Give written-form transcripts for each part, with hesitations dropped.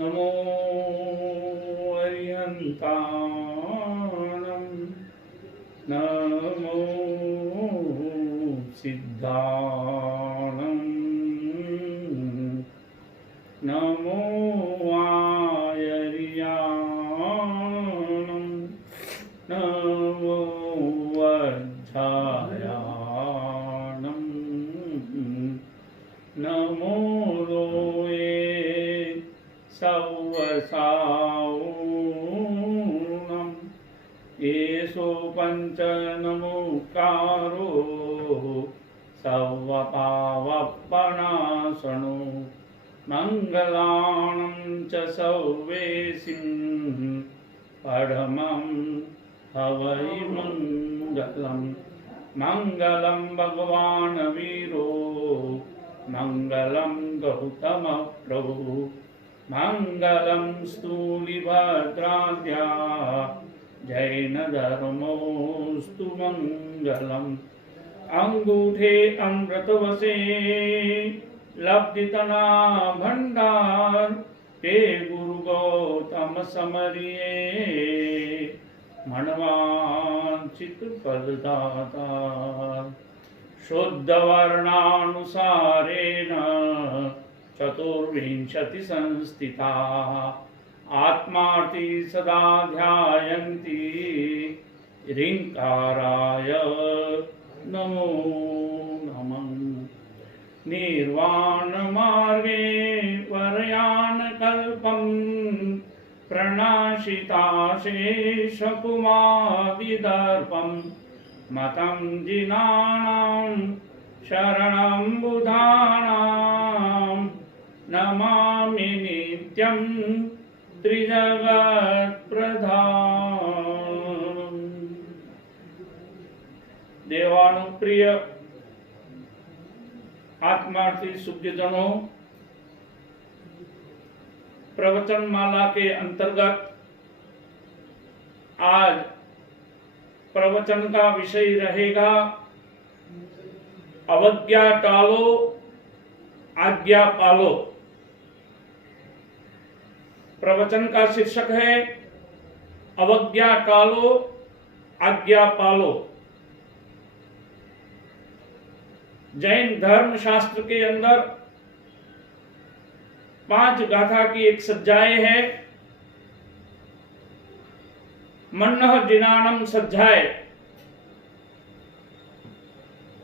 नमो अरिहन्ताणं नमो सिद्धाणं नमो आयर्याणं नमो वज्रायाणं नमो लोये सवसाऊनं येषु पञ्चनमुकारो सवपावपणासनो मङ्गलानं च सौवेशिं परमं हवै मङ्गलं मङ्गलं भगवान् वीरो मङ्गलं गौतम प्रभु मङ्गलं स्थूलिभद्राद्या जैनधर्मोऽस्तु मङ्गलम् अंगूठे अमृतवसे लब्धितना भंडार ते गुरु गौतम समरिये मनवांचित फलदाता शुद्ध वर्णानुसारेण चतुर्विंशति संस्थिता आत्मार्थी सदा ध्यायन्ति ह्रींकाराय नमो नमः निर्वाण मार्गे वर्यानकल्पं प्रणाशिताशेषकुमाविदर्पं मतं जिनानां शरणं बुधानां नमामि नित्यं त्रिजगत्प्रधानं। देवानुप्रिय आत्मार्थी शुद्धजनों, प्रवचन माला के अंतर्गत आज प्रवचन का विषय रहेगा अवज्ञा टालो आज्ञा पालो। प्रवचन का शीर्षक है अवज्ञा टालो आज्ञा पालो। जैन धर्म शास्त्र के अंदर 5 गाथा की एक सज्जाए है। मन्नः जिनानम सज्जाए।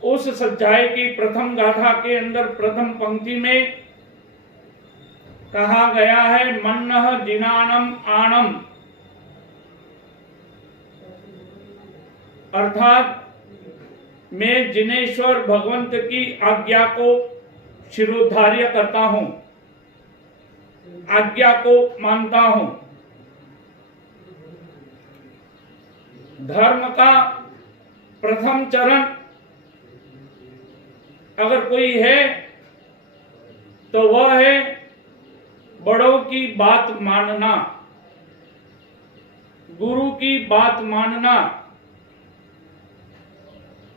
उस सज्जाए की प्रथम गाथा के अंदर प्रथम पंक्ति में कहा गया है मन्नः जिनानम आणम, अर्थात मैं जिनेश्वर भगवंत की आज्ञा को शिरोधार्य करता हूं, आज्ञा को मानता हूं। धर्म का प्रथम चरण अगर कोई है तो वह है बड़ों की बात मानना, गुरु की बात मानना।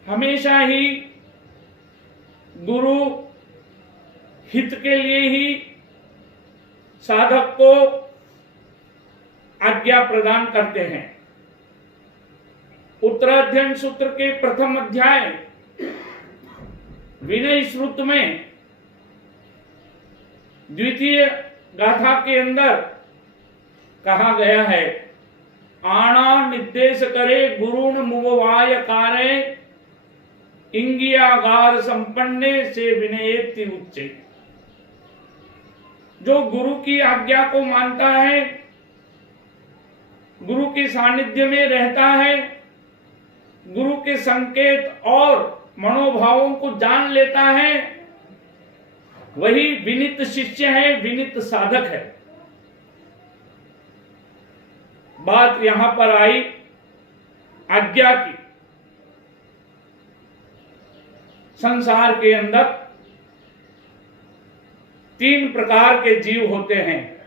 हमेशा ही गुरु हित के लिए ही साधक को आज्ञा प्रदान करते हैं। उत्तराध्ययन सूत्र के प्रथम अध्याय विनय श्रुत में द्वितीय गाथा के अंदर कहा गया है आना निर्देश करे गुरुण मुवाय कारे इंगियागार संपन्ने से विनयेति उच्चे। जो गुरु की आज्ञा को मानता है, गुरु के सानिध्य में रहता है, गुरु के संकेत और मनोभावों को जान लेता है, वही विनित शिष्य है, विनित साधक है। बात यहां पर आई आज्ञा की। संसार के अंदर 3 प्रकार के जीव होते हैं,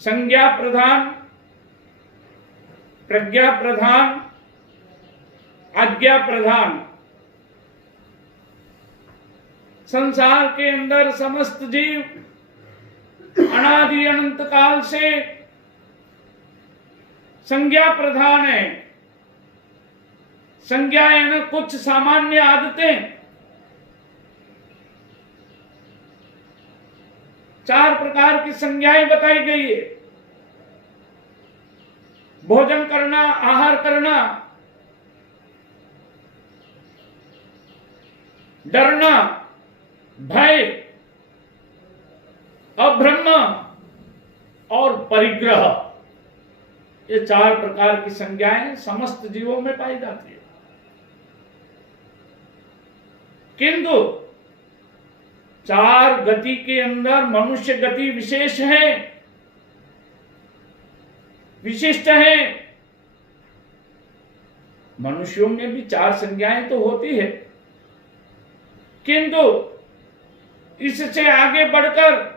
संज्ञा प्रधान, प्रज्ञा प्रधान, आज्ञा प्रधान। संसार के अंदर समस्त जीव अनादि अनंत काल से संज्ञा प्रधान है। संज्ञा यानी कुछ सामान्य आदतें। 4 प्रकार की संज्ञाएं बताई गई है। भोजन करना, आहार करना, डरना, भय, अभ्रम और परिग्रह, ये 4 प्रकार की संज्ञाएं समस्त जीवों में पाई जाती है। किंतु 4 गति के अंदर मनुष्य गति विशेष है, विशिष्ट है। मनुष्यों में भी 4 संज्ञाएं तो होती है, किंतु इससे आगे बढ़कर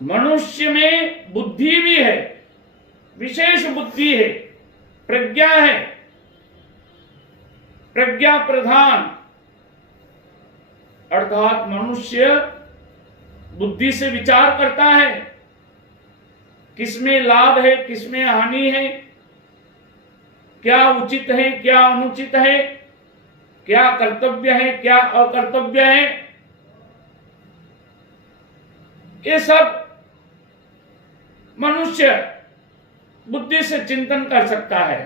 मनुष्य में बुद्धि भी है, विशेष बुद्धि है, प्रज्ञा है, प्रज्ञा प्रधान। अर्थात मनुष्य बुद्धि से विचार करता है, किसमें लाभ है, किसमें हानि है, क्या उचित है, क्या अनुचित है, क्या कर्तव्य है, क्या अकर्तव्य है, ये सब मनुष्य बुद्धि से चिंतन कर सकता है।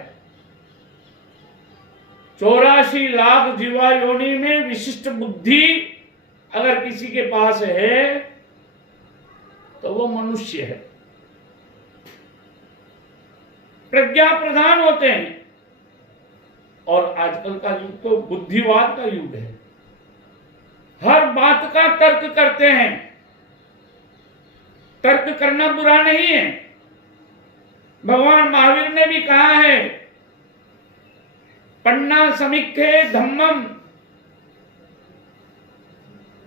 84 लाख जीवा योनि में विशिष्ट बुद्धि अगर किसी के पास है तो वो मनुष्य है। प्रज्ञा प्रधान होते हैं। और आजकल का युग तो बुद्धिवाद का युग है। हर बात का तर्क करते हैं। तर्क करना बुरा नहीं है। भगवान महावीर ने भी कहा है, पन्ना समीक्षे धम्मम,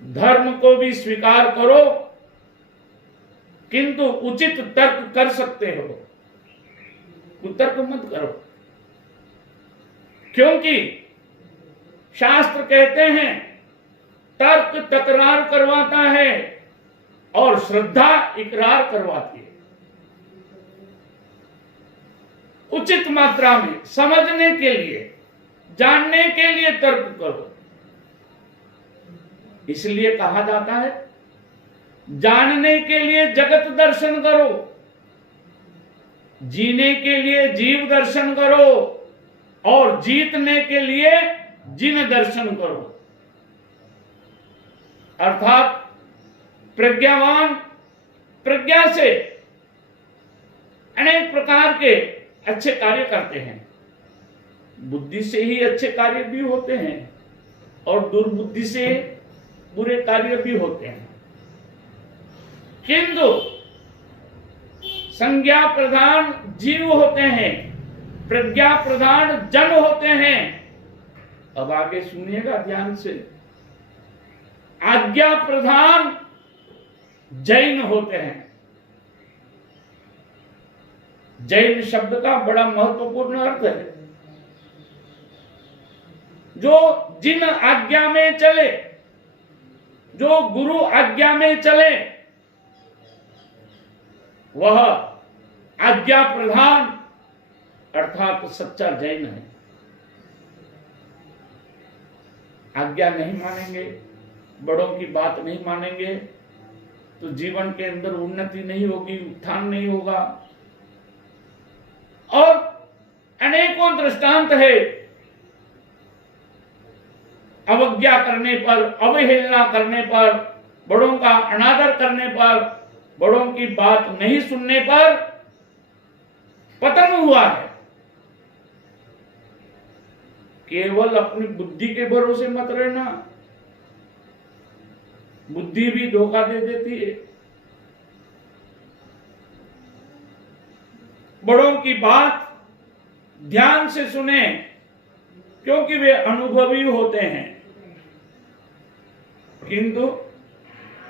धर्म को भी स्वीकार करो किंतु उचित तर्क कर सकते हो, कुतर्क मत करो। क्योंकि शास्त्र कहते हैं तर्क तकरार करवाता है और श्रद्धा इकरार करवाती है। उचित मात्रा में समझने के लिए, जानने के लिए तर्क करो। इसलिए कहा जाता है जानने के लिए जगत दर्शन करो, जीने के लिए जीव दर्शन करो और जीतने के लिए जिन दर्शन करो। अर्थात प्रज्ञावान प्रज्ञा से अनेक प्रकार के अच्छे कार्य करते हैं। बुद्धि से ही अच्छे कार्य भी होते हैं और दुर्बुद्धि से बुरे कार्य भी होते हैं। किंतु संज्ञा प्रधान जीव होते हैं, प्रज्ञा प्रधान जन होते हैं। अब आगे सुनिएगा ध्यान से। आज्ञा प्रधान जैन होते हैं। जैन शब्द का बड़ा महत्वपूर्ण अर्थ है, जो जिन आज्ञा में चले, जो गुरु आज्ञा में चले, वह आज्ञा प्रधान अर्थात सच्चा जैन है। आज्ञा नहीं मानेंगे, बड़ों की बात नहीं मानेंगे तो जीवन के अंदर उन्नति नहीं होगी, उत्थान नहीं होगा। और अनेकों दृष्टांत है, अवज्ञा करने पर, अवहेलना करने पर, बड़ों का अनादर करने पर, बड़ों की बात नहीं सुनने पर पतन हुआ है। केवल अपनी बुद्धि के भरोसे मत रहना, बुद्धि भी धोखा दे देती है। बड़ों की बात ध्यान से सुने क्योंकि वे अनुभवी होते हैं। किंतु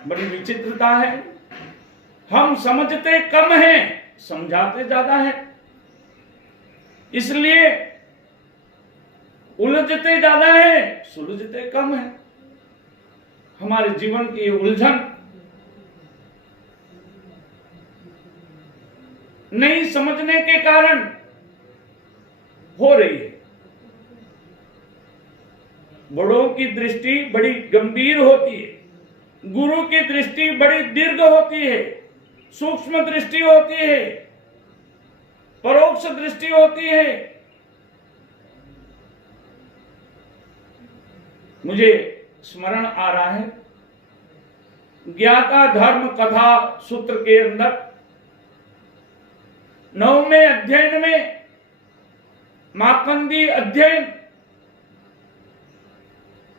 बड़ी विचित्रता है, हम समझते कम हैं, समझाते ज्यादा है। इसलिए उलझते ज्यादा है, सुलझते कम है। हमारे जीवन की उलझन नहीं समझने के कारण हो रही है। बड़ों की दृष्टि बड़ी गंभीर होती है, गुरु की दृष्टि बड़ी दीर्घ होती है, सूक्ष्म दृष्टि होती है, परोक्ष दृष्टि होती है। मुझे स्मरण आ रहा है, ज्ञाता धर्म कथा सूत्र के अंदर 9वें अध्ययन में माकंदी अध्ययन,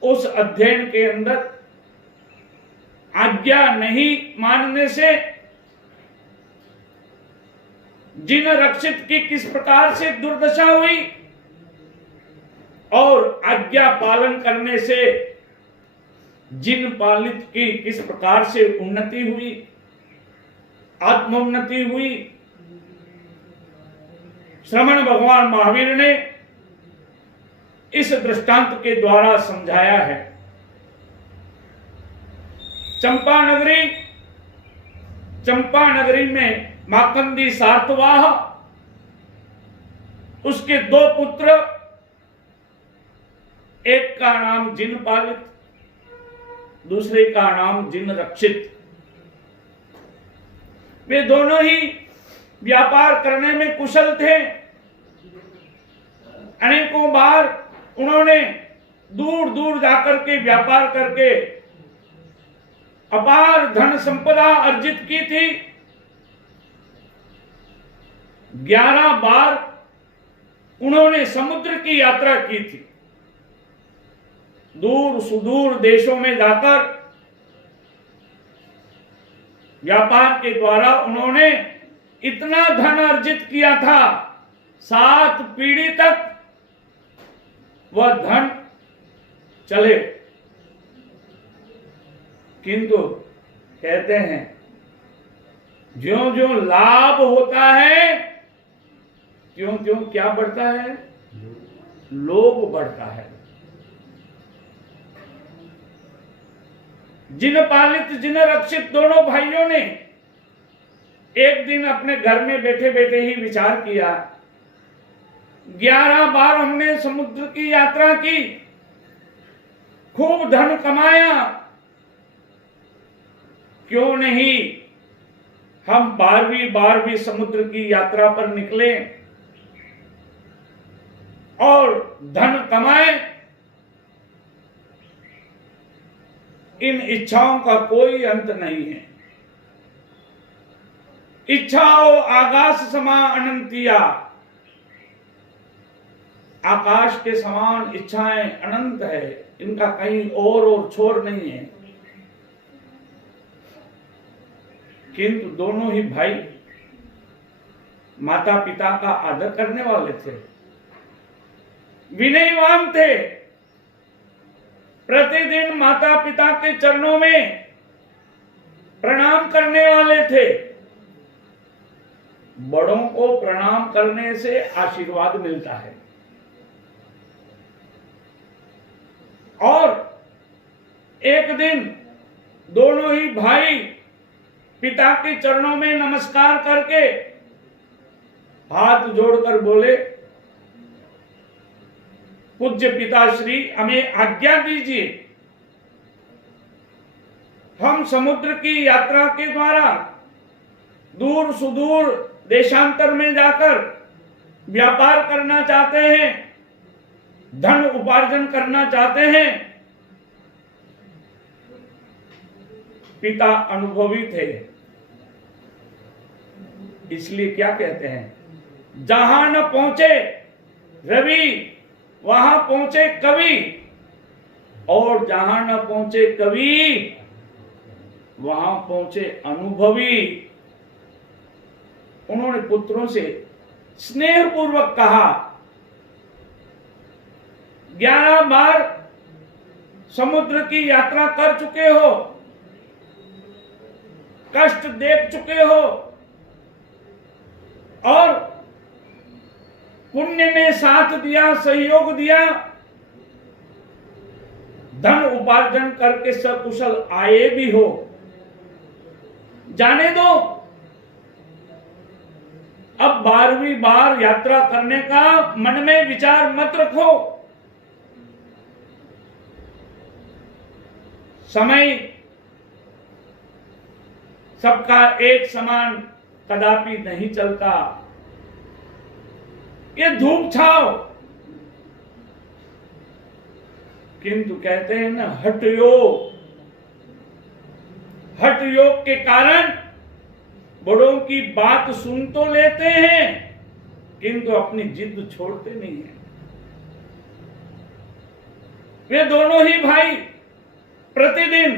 उस अध्ययन के अंदर आज्ञा नहीं मानने से जिन रक्षित की किस प्रकार से दुर्दशा हुई और आज्ञा पालन करने से जिन पालित की किस प्रकार से उन्नति हुई, आत्मोन्नति हुई, श्रमण भगवान महावीर ने इस दृष्टांत के द्वारा समझाया है। चंपा नगरी में माकंदी सार्तवाह, उसके 2 पुत्र, एक का नाम जिन पालित, दूसरे का नाम जिन रक्षित। वे दोनों ही व्यापार करने में कुशल थे। अनेकों बार उन्होंने दूर दूर जाकर के व्यापार करके अपार धन संपदा अर्जित की थी। 11 बार उन्होंने समुद्र की यात्रा की थी। दूर सुदूर देशों में जाकर व्यापार के द्वारा उन्होंने इतना धन अर्जित किया था, 7 पीढ़ी तक वह धन चले। किंतु कहते हैं ज्यों ज्यों लाभ होता है त्यों त्यों क्या बढ़ता है? लोभ बढ़ता है। जिन पालित जिन रक्षित दोनों भाइयों ने एक दिन अपने घर में बैठे बैठे ही विचार किया, 11 बार हमने समुद्र की यात्रा की, खूब धन कमाया, क्यों नहीं हम 12वीं बार भी समुद्र की यात्रा पर निकले और धन कमाए। इन इच्छाओं का कोई अंत नहीं है। इच्छाओं आकाश समा अनंतिया, आकाश के समान इच्छाएं अनंत है, इनका कहीं और छोर नहीं है। किंतु दोनों ही भाई माता पिता का आदर करने वाले थे, विनयवान थे, प्रतिदिन माता पिता के चरणों में प्रणाम करने वाले थे। बड़ों को प्रणाम करने से आशीर्वाद मिलता है। और एक दिन दोनों ही भाई पिता के चरणों में नमस्कार करके हाथ जोड़कर बोले, पूज्य पिताश्री हमें आज्ञा दीजिए, हम समुद्र की यात्रा के द्वारा दूर सुदूर देशांतर में जाकर व्यापार करना चाहते हैं, धन उपार्जन करना चाहते हैं। पिता अनुभवी थे, इसलिए क्या कहते हैं, जहां न पहुंचे रवि वहां पहुंचे कवि, और जहां न पहुंचे कवि वहां पहुंचे अनुभवी। उन्होंने पुत्रों से स्नेहपूर्वक कहा, 11 बार समुद्र की यात्रा कर चुके हो, कष्ट देख चुके हो, और पुण्य ने साथ दिया, सहयोग दिया, धन उपार्जन करके सकुशल आए भी हो, जाने दो। अब 12वीं बार यात्रा करने का मन में विचार मत रखो। समय सबका एक समान कदापि नहीं चलता। ये धूप छाव, किंतु कहते हैं ना हठ योग, हठ योग के कारण बड़ों की बात सुन तो लेते हैं किंतु अपनी जिद छोड़ते नहीं हैं। वे दोनों ही भाई प्रतिदिन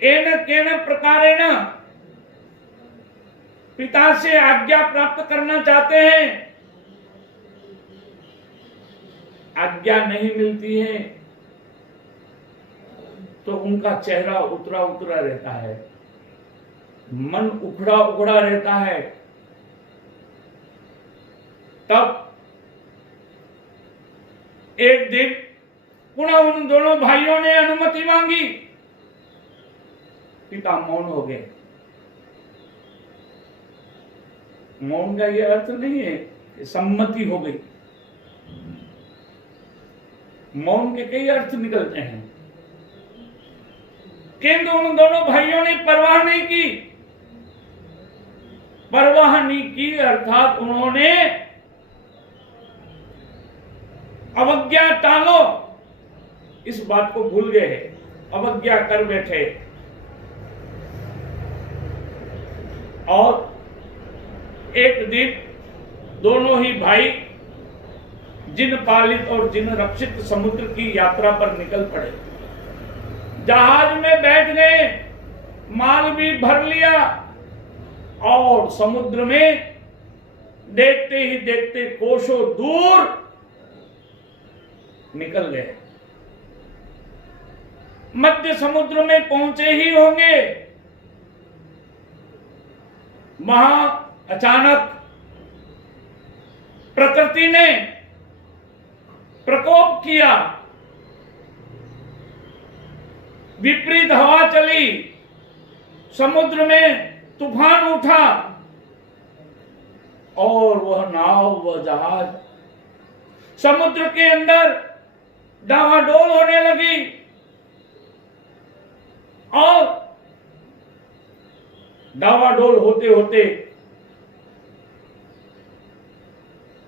एन केन प्रकारेण पिता से आज्ञा प्राप्त करना चाहते हैं, आज्ञा नहीं मिलती है तो उनका चेहरा उतरा उतरा रहता है, मन उखड़ा उखड़ा रहता है। तब एक दिन पुनः उन दोनों भाइयों ने अनुमति मांगी, पिता मौन हो गए। मौन का यह अर्थ नहीं है कि सम्मति हो गई, मौन के कई अर्थ निकलते हैं, किंतु उन दोनों भाइयों ने परवाह नहीं की। परवाह नहीं की अर्थात उन्होंने अवज्ञा टालो, इस बात को भूल गए, अवज्ञा कर बैठे। और एक दिन दोनों ही भाई जिन पालित और जिन रक्षित समुद्र की यात्रा पर निकल पड़े। जहाज में बैठ गए, माल भी भर लिया और समुद्र में देखते ही देखते कोसों दूर निकल गए। मध्य समुद्र में पहुंचे ही होंगे, वहां अचानक प्रकृति ने प्रकोप किया, विपरीत हवा चली, समुद्र में तूफान उठा और वह नाव, वह जहाज समुद्र के अंदर डावाडोल होने लगी और डावाडोल होते होते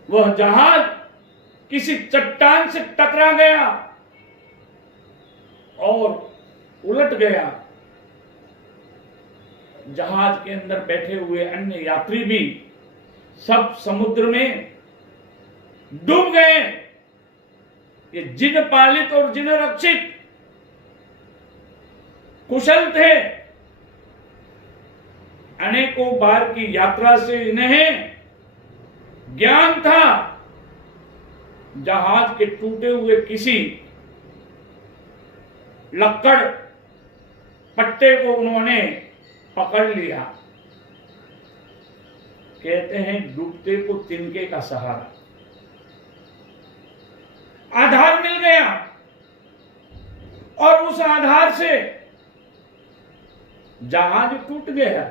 वह जहाज किसी चट्टान से टकरा गया और उलट गया। जहाज के अंदर बैठे हुए अन्य यात्री भी सब समुद्र में डूब गए। ये जिन पालित और जिन रक्षित कुशल थे, अनेकों बार की यात्रा से इन्हें ज्ञान था। जहाज के टूटे हुए किसी लक्कड़ पट्टे को उन्होंने पकड़ लिया। कहते हैं डूबते को तिनके का सहारा, आधार मिल गया और उस आधार से जहाज टूट गया,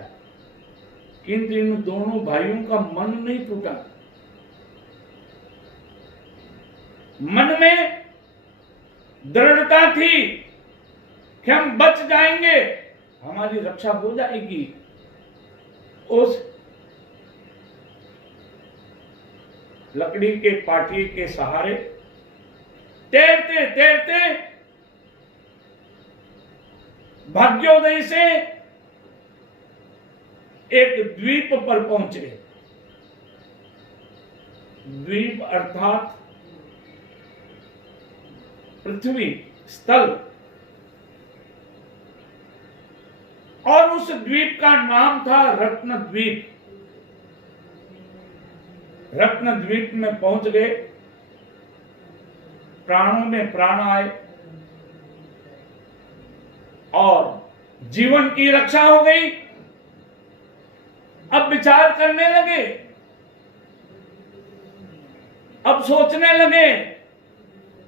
किंतु इन दोनों भाइयों का मन नहीं टूटा। मन में दृढ़ता थी कि हम बच जाएंगे, हमारी रक्षा हो जाएगी। उस लकड़ी के पाटिये के सहारे तैरते तैरते भाग्योदय से एक द्वीप पर पहुंचे। द्वीप अर्थात पृथ्वी, स्थल। और उस द्वीप का नाम था रत्नद्वीप। रत्नद्वीप में पहुंच गए, प्राणों में प्राण आए और जीवन की रक्षा हो गई। अब विचार करने लगे, अब सोचने लगे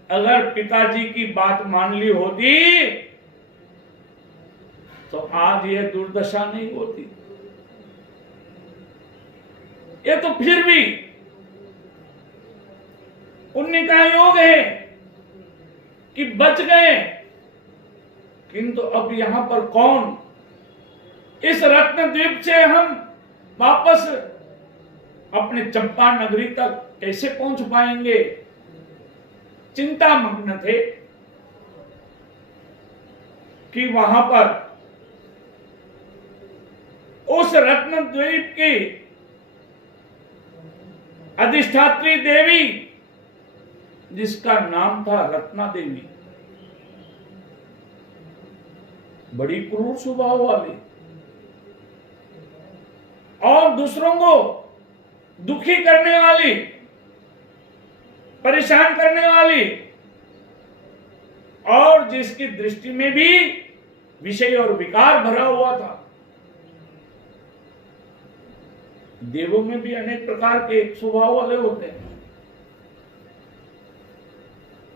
अगर पिताजी की बात मान ली होती तो आज यह दुर्दशा नहीं होती। ये तो फिर भी पुण्य का योग है कि बच गए, किंतु अब यहां पर कौन, इस रत्नद्वीप से हम वापस अपने चंपा नगरी तक कैसे पहुंच पाएंगे? चिंता मग्न थे कि वहां पर उस रत्नद्वीप की अधिष्ठात्री देवी, जिसका नाम था रत्ना देवी, बड़ी क्रूर स्वभाव वाली और दूसरों को दुखी करने वाली, परेशान करने वाली, और जिसकी दृष्टि में भी विषय और विकार भरा हुआ था। देवों में भी अनेक प्रकार के स्वभाव वाले होते हैं,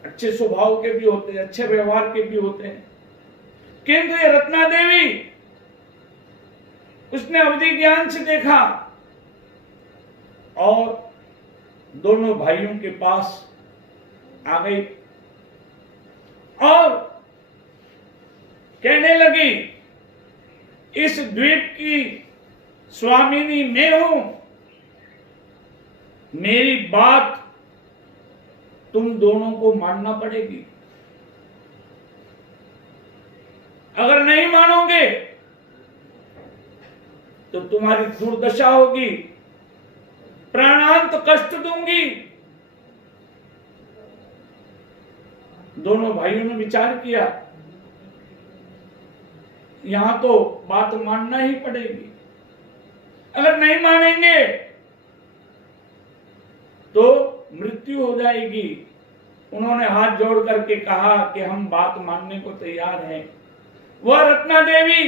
अच्छे स्वभाव के भी होते हैं, अच्छे व्यवहार के भी होते हैं, किंतु ये रत्ना देवी, उसने अवधि ज्ञान से देखा और दोनों भाइयों के पास आ गई और कहने लगी, इस द्वीप की स्वामिनी मैं हूं, मेरी बात तुम दोनों को मानना पड़ेगी। अगर नहीं मानोगे तो तुम्हारी दुर्दशा होगी, प्राणांत कष्ट दूंगी। दोनों भाइयों ने विचार किया, यहां तो बात मानना ही पड़ेगी, अगर नहीं मानेंगे तो मृत्यु हो जाएगी। उन्होंने हाथ जोड़ करके कहा कि हम बात मानने को तैयार हैं। वह रत्ना देवी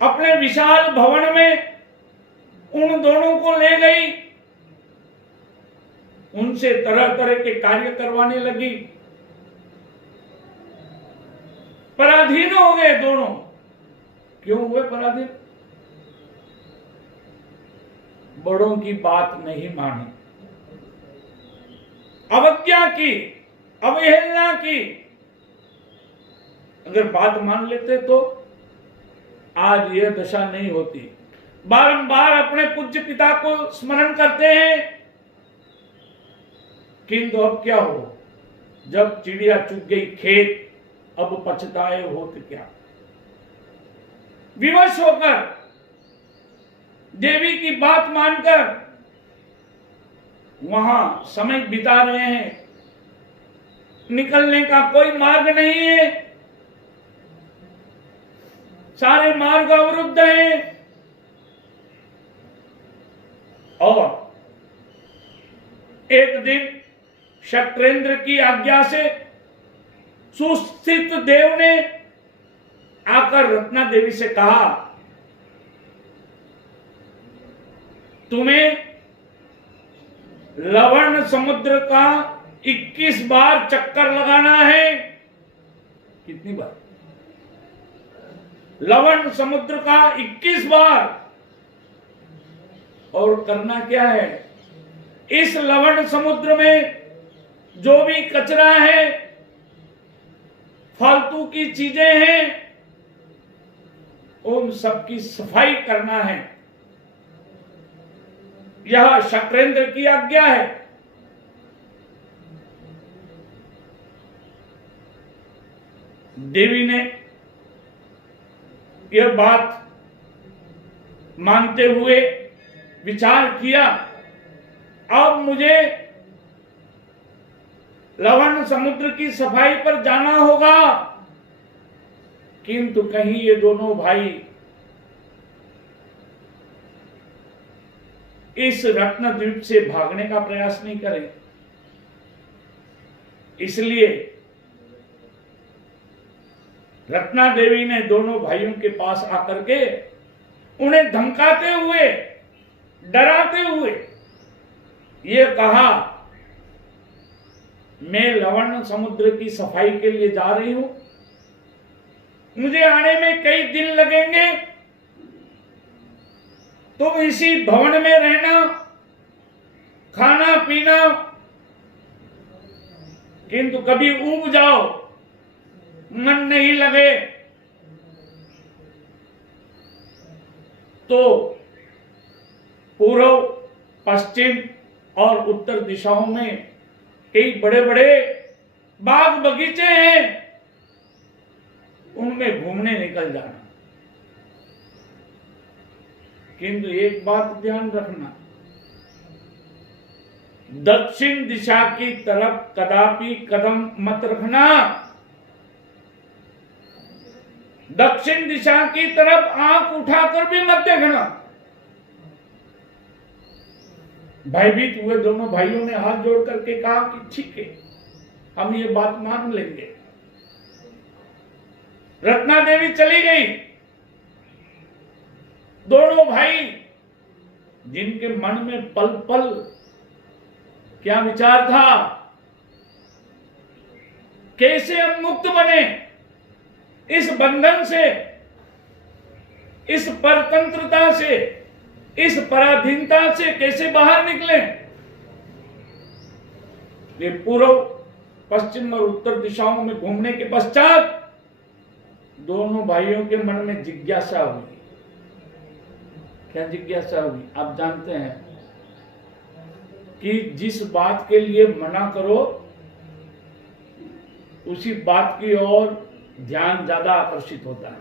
अपने विशाल भवन में उन दोनों को ले गई, उनसे तरह तरह के कार्य करवाने लगी। पराधीन हो गए दोनों। क्यों हुए पराधीन? बड़ों की बात नहीं मानी, अवज्ञा की, अवहेलना की। अगर बात मान लेते तो आज यह दशा नहीं होती। बारंबार अपने पूज्य पिता को स्मरण करते हैं, किंतु अब क्या हो, जब चिड़िया चुग गई खेत, अब पछताए होत क्या। विवश होकर देवी की बात मानकर वहां समय बिता रहे हैं, निकलने का कोई मार्ग नहीं है, सारे मार्ग अवरुद्ध हैं। और एक दिन शक्रेंद्र की आज्ञा से सुस्थित देव ने आकर रत्ना देवी से कहा, तुम्हें लवण समुद्र का 21 बार चक्कर लगाना है। कितनी बार? लवण समुद्र का 21 बार। और करना क्या है? इस लवण समुद्र में जो भी कचरा है, फालतू की चीजें हैं, उन सबकी सफाई करना है। यह शक्रेंद्र की आज्ञा है। देवी ने यह बात मानते हुए विचार किया, अब मुझे लवण समुद्र की सफाई पर जाना होगा। किंतु कहीं ये दोनों भाई इस रत्नद्वीप से भागने का प्रयास नहीं करें। इसलिए रत्ना देवी ने दोनों भाइयों के पास आकर के उन्हें धमकाते हुए, डराते हुए ये कहा मैं लवण समुद्र की सफाई के लिए जा रही हूं, मुझे आने में कई दिन लगेंगे, तुम इसी भवन में रहना, खाना पीना, किंतु कभी ऊब जाओ, मन नहीं लगे तो पूर्व, पश्चिम और उत्तर दिशाओं में कई बड़े बड़े बाग बगीचे हैं, उनमें घूमने निकल जाना। किंतु एक बात ध्यान रखना, दक्षिण दिशा की तरफ कदापि कदम मत रखना। दक्षिण दिशा की तरफ आंख उठाकर भी मत देखना। भयभीत हुए दोनों भाइयों ने हाथ जोड़ करके कहा कि ठीक है, हम ये बात मान लेंगे। रत्ना देवी चली गई। दोनों भाई, जिनके मन में पल पल क्या विचार था, कैसे हम मुक्त बने इस बंधन से, इस परतंत्रता से, इस पराधीनता से कैसे बाहर निकले। वे पूर्व, पश्चिम और उत्तर दिशाओं में घूमने के पश्चात दोनों भाइयों के मन में जिज्ञासा हुई। क्या जिज्ञासा हुई? आप जानते हैं कि जिस बात के लिए मना करो उसी बात की ओर ध्यान ज्यादा आकर्षित होता है।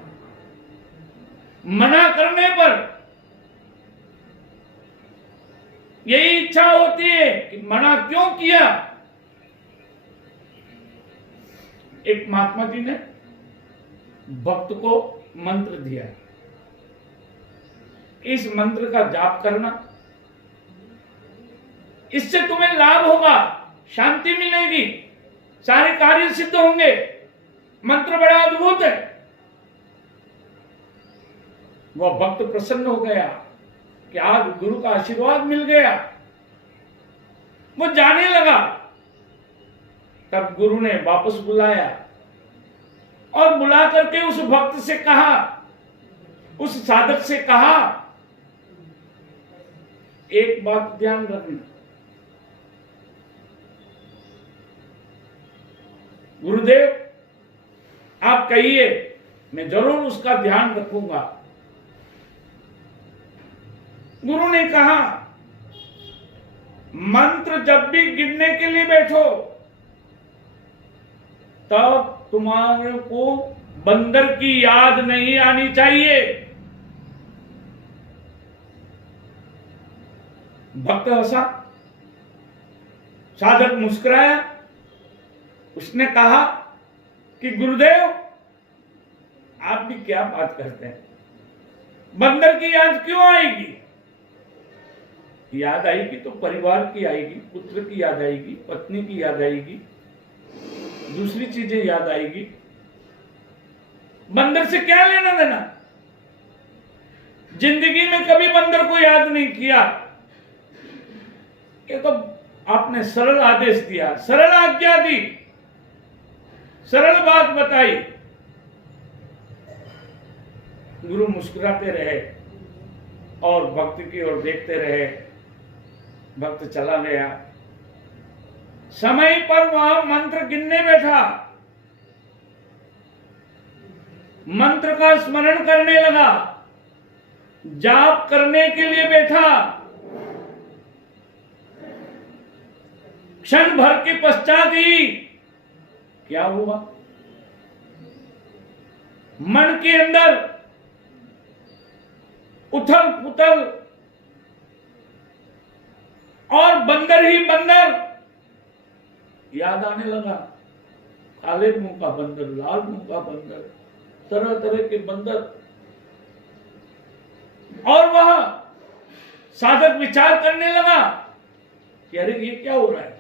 मना करने पर यही इच्छा होती है कि मना क्यों किया। एक महात्मा जी ने भक्त को मंत्र दिया, इस मंत्र का जाप करना, इससे तुम्हें लाभ होगा, शांति मिलेगी, सारे कार्य सिद्ध होंगे। मंत्र बड़ा अद्भुत है। वह भक्त प्रसन्न हो गया कि आज गुरु का आशीर्वाद मिल गया। वो जाने लगा। तब गुरु ने वापस बुलाया और बुला करके उस भक्त से कहा, उस साधक से कहा, एक बात ध्यान रखना, गुरुदेव आप कहिए, मैं जरूर उसका ध्यान रखूंगा। गुरु ने कहा, मंत्र जब भी गिनने के लिए बैठो तब तुम्हारे को बंदर की याद नहीं आनी चाहिए। भक्त हंसा, साधक मुस्कुराया। उसने कहा कि गुरुदेव आप भी क्या बात करते हैं, बंदर की याद क्यों आएगी? याद आएगी तो परिवार की आएगी, पुत्र की याद आएगी, पत्नी की याद आएगी, दूसरी चीजें याद आएगी। बंदर से क्या लेना देना? जिंदगी में कभी बंदर को याद नहीं किया। ये तो आपने सरल आदेश दिया, सरल आज्ञा दी, सरल बात बताई। गुरु मुस्कुराते रहे और भक्त की ओर देखते रहे। भक्त चला गया। समय पर वह मंत्र गिनने बैठा, मंत्र का स्मरण करने लगा, जाप करने के लिए बैठा। क्षण भर के पश्चात ही क्या हुआ? मन के अंदर उथल पुथल और बंदर ही बंदर याद आने लगा। काले मुंह का बंदर, लाल मुंह का बंदर, तरह तरह के बंदर। और वह साधक विचार करने लगा कि अरे ये क्या हो रहा है।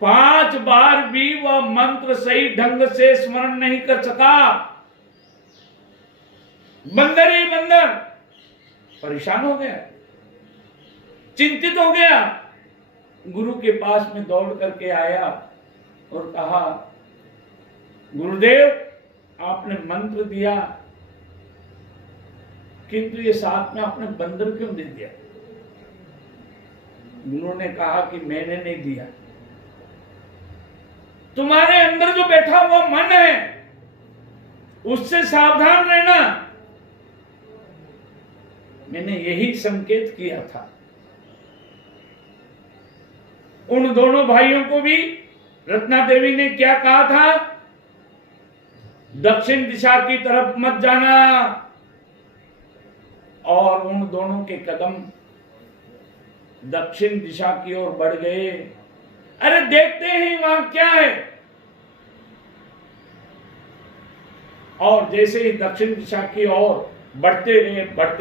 5 बार भी वह मंत्र सही ढंग से स्मरण नहीं कर सका। बंदर ही बंदर। परेशान हो गया, चिंतित हो गया। गुरु के पास में दौड़ करके आया और कहा, गुरुदेव आपने मंत्र दिया, किंतु ये साथ में आपने बंदर क्यों दे दिया? गुरु ने कहा कि मैंने नहीं दिया, तुम्हारे अंदर जो बैठा हुआ मन है उससे सावधान रहना, मैंने यही संकेत किया था। उन दोनों भाइयों को भी रत्ना देवी ने क्या कहा था? दक्षिण दिशा की तरफ मत जाना। और उन दोनों के कदम दक्षिण दिशा की ओर बढ़ गए। अरे देखते ही वहां क्या है, और जैसे ही दक्षिण दिशा की ओर बढ़ते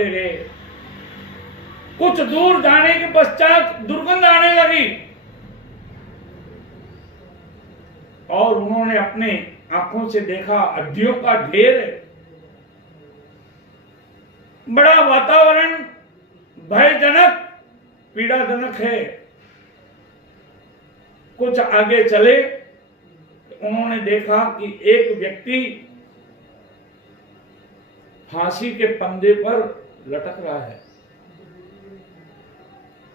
गए, कुछ दूर जाने के पश्चात दुर्गंध आने लगी और उन्होंने अपने आंखों से देखा हड्डियों का ढेर है। बड़ा वातावरण भयजनक, पीड़ाजनक है। कुछ आगे चले, उन्होंने देखा कि एक व्यक्ति फांसी के फंदे पर लटक रहा है।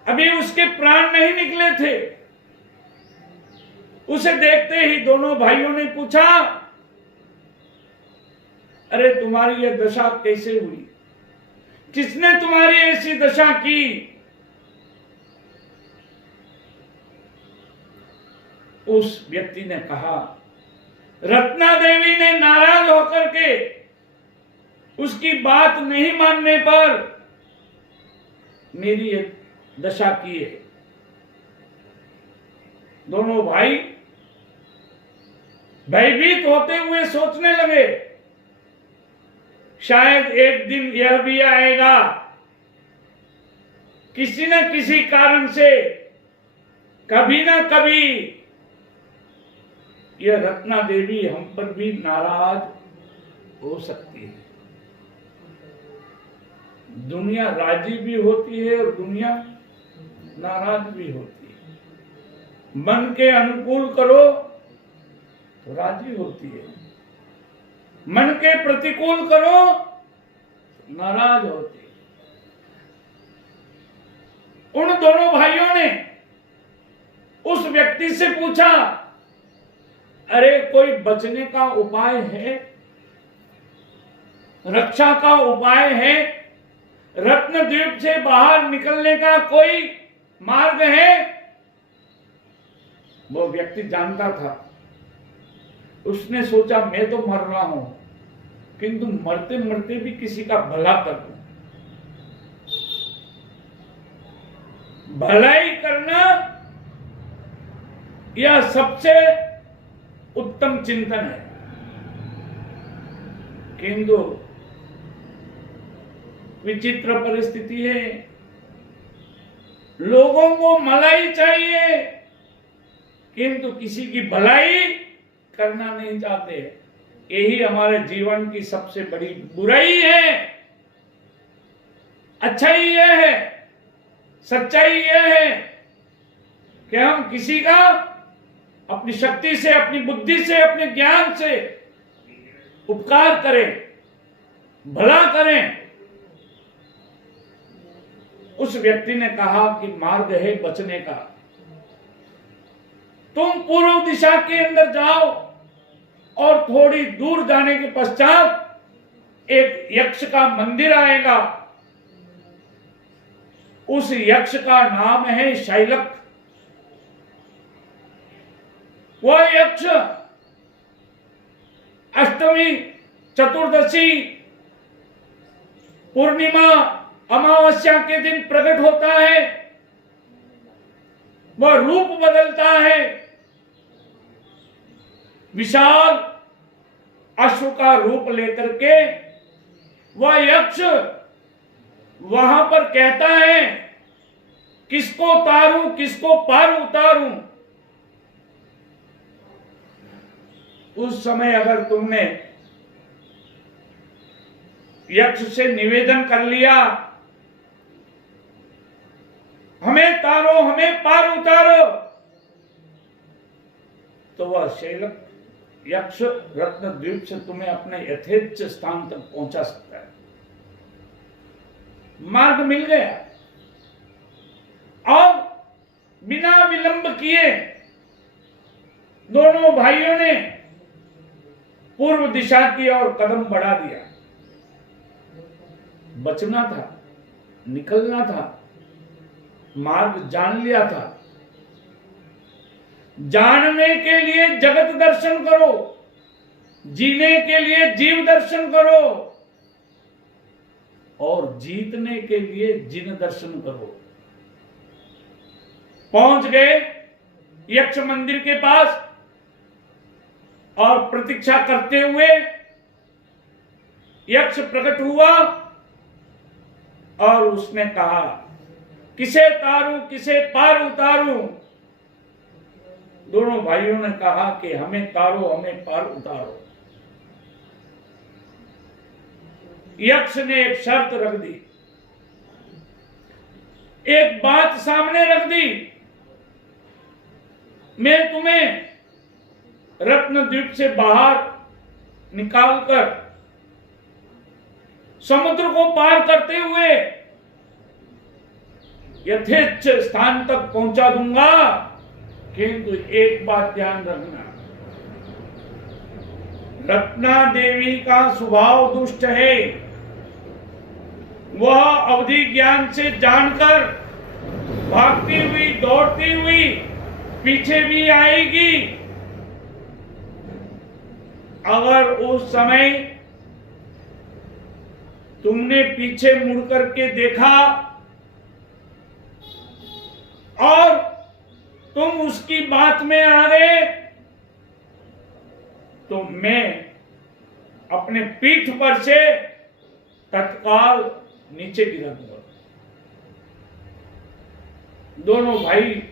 अभी उसके प्राण नहीं निकले थे। उसे देखते ही दोनों भाइयों ने पूछा, अरे तुम्हारी यह दशा कैसे हुई? किसने तुम्हारी ऐसी दशा की? उस व्यक्ति ने कहा, रत्ना देवी ने नाराज होकर के उसकी बात नहीं मानने पर मेरी ये दशा की है। दोनों भाई भयभीत होते हुए सोचने लगे, शायद एक दिन यह भी आएगा, किसी न किसी कारण से कभी ना कभी यह रत्ना देवी हम पर भी नाराज हो सकती है। दुनिया राजी भी होती है और दुनिया नाराज भी होती है। मन के अनुकूल करो तो राजी होती है, मन के प्रतिकूल करो नाराज होती है। उन दोनों भाइयों ने उस व्यक्ति से पूछा, अरे कोई बचने का उपाय है, रक्षा का उपाय है, रत्नद्वीप से बाहर निकलने का कोई मार्ग है? वो व्यक्ति जानता था। उसने सोचा, मैं तो मर रहा हूं, किंतु मरते मरते भी किसी का भला कर दूं। भलाई करना यह सबसे उत्तम चिंतन है। किंतु विचित्र परिस्थिति है, लोगों को मलाई चाहिए किंतु किसी की भलाई करना नहीं चाहते। यही हमारे जीवन की सबसे बड़ी बुराई है। अच्छाई यह है, सच्चाई यह है कि हम किसी का अपनी शक्ति से, अपनी बुद्धि से, अपने ज्ञान से उपकार करें, भला करें। उस व्यक्ति ने कहा कि मार्ग है बचने का, तुम पूर्व दिशा के अंदर जाओ और थोड़ी दूर जाने के पश्चात एक यक्ष का मंदिर आएगा। उस यक्ष का नाम है शैलक। वह यक्ष अष्टमी, चतुर्दशी, पूर्णिमा, अमावस्या के दिन प्रकट होता है। वह रूप बदलता है, विशाल अश्व का रूप लेकर के वह यक्ष वहां पर कहता है, किसको तारूं, किसको पार उतारूं। उस समय अगर तुमने यक्ष से निवेदन कर लिया, हमें तारो, हमें पार उतारो, तो वह शैलक यक्ष रत्न द्वीप से तुम्हें अपने यथेच्छ स्थान तक पहुंचा सकता है। मार्ग मिल गया और बिना विलंब किए दोनों भाइयों ने पूर्व दिशा की ओर कदम बढ़ा दिया। बचना था, निकलना था, मार्ग जान लिया था। जानने के लिए जगत दर्शन करो, जीने के लिए जीव दर्शन करो और जीतने के लिए जिन दर्शन करो। पहुंच गए यक्ष मंदिर के पास और प्रतीक्षा करते हुए यक्ष प्रकट हुआ और उसने कहा, किसे तारूं, किसे पार उतारूं। दोनों भाइयों ने कहा कि हमें तारो, हमें पार उतारो। यक्ष ने एक शर्त रख दी, एक बात सामने रख दी, मैं तुम्हें रत्नद्वीप से बाहर निकालकर समुद्र को पार करते हुए यथेच्छ स्थान तक पहुंचा दूंगा, किंतु एक बात ध्यान रखना, रत्ना देवी का स्वभाव दुष्ट है। वह अवधि ज्ञान से जानकर भागती हुई, दौड़ती हुई पीछे भी आएगी। अगर उस समय तुमने पीछे मुड़ करके देखा और तुम उसकी बात में आ गए तो मैं अपने पीठ पर से तत्काल नीचे गिरा दूंगा। दोनों भाई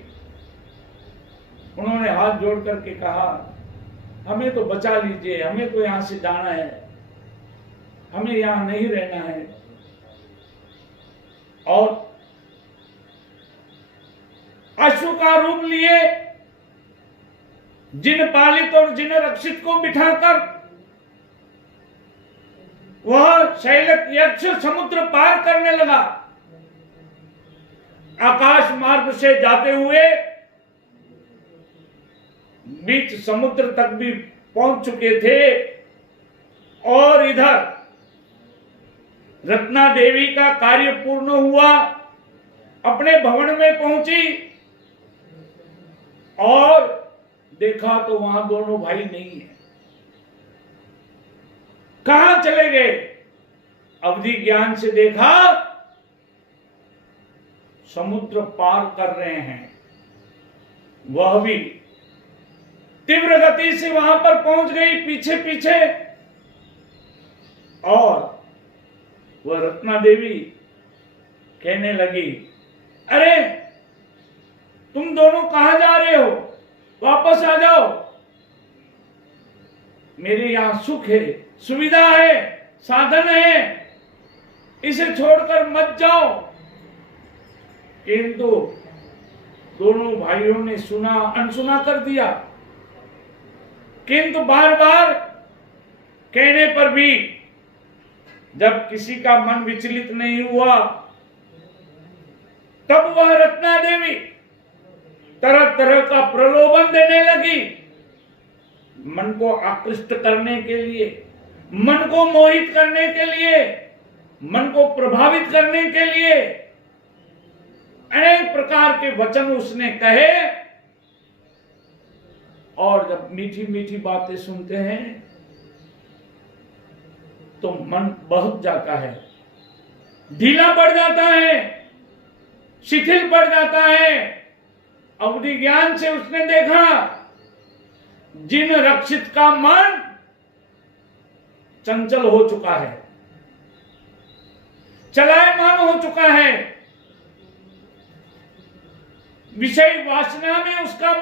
उन्होंने हाथ जोड़ करके कहा, हमें तो बचा लीजिए, हमें तो यहां से जाना है, हमें यहां नहीं रहना है। और अश्व का रूप लिए जिन पालित और जिन रक्षित को बिठाकर वह शैलक यक्ष समुद्र पार करने लगा। आकाश मार्ग से जाते हुए बीच समुद्र तक भी पहुंच चुके थे और इधर रत्ना देवी का कार्य पूर्ण हुआ, अपने भवन में पहुंची और देखा तो वहां दोनों भाई नहीं है। कहां चले गए? अवधि ज्ञान से देखा समुद्र पार कर रहे हैं, वह भी तीव्र गति से वहां पर पहुंच गई पीछे पीछे। और वह रत्ना देवी कहने लगी, अरे तुम दोनों कहां जा रहे हो? वापस आ जाओ, मेरे यहां सुख है, सुविधा है, साधन है, इसे छोड़कर मत जाओ। किंतु दोनों भाइयों ने सुना, अनसुना कर दिया। किंतु बार बार कहने पर भी जब किसी का मन विचलित नहीं हुआ, तब वह रत्ना देवी तरह तरह का प्रलोभन देने लगी, मन को आकृष्ट करने के लिए, मन को मोहित करने के लिए, मन को प्रभावित करने के लिए अनेक प्रकार के वचन उसने कहे। और जब मीठी मीठी बातें सुनते हैं तो मन बहुत जाता है, ढीला पड़ जाता है, शिथिल पड़ जाता है। अवधि ज्ञान से उसने देखा जिन रक्षित का मन चंचल हो चुका है, चलायमान हो चुका है, विषय वासना में उसका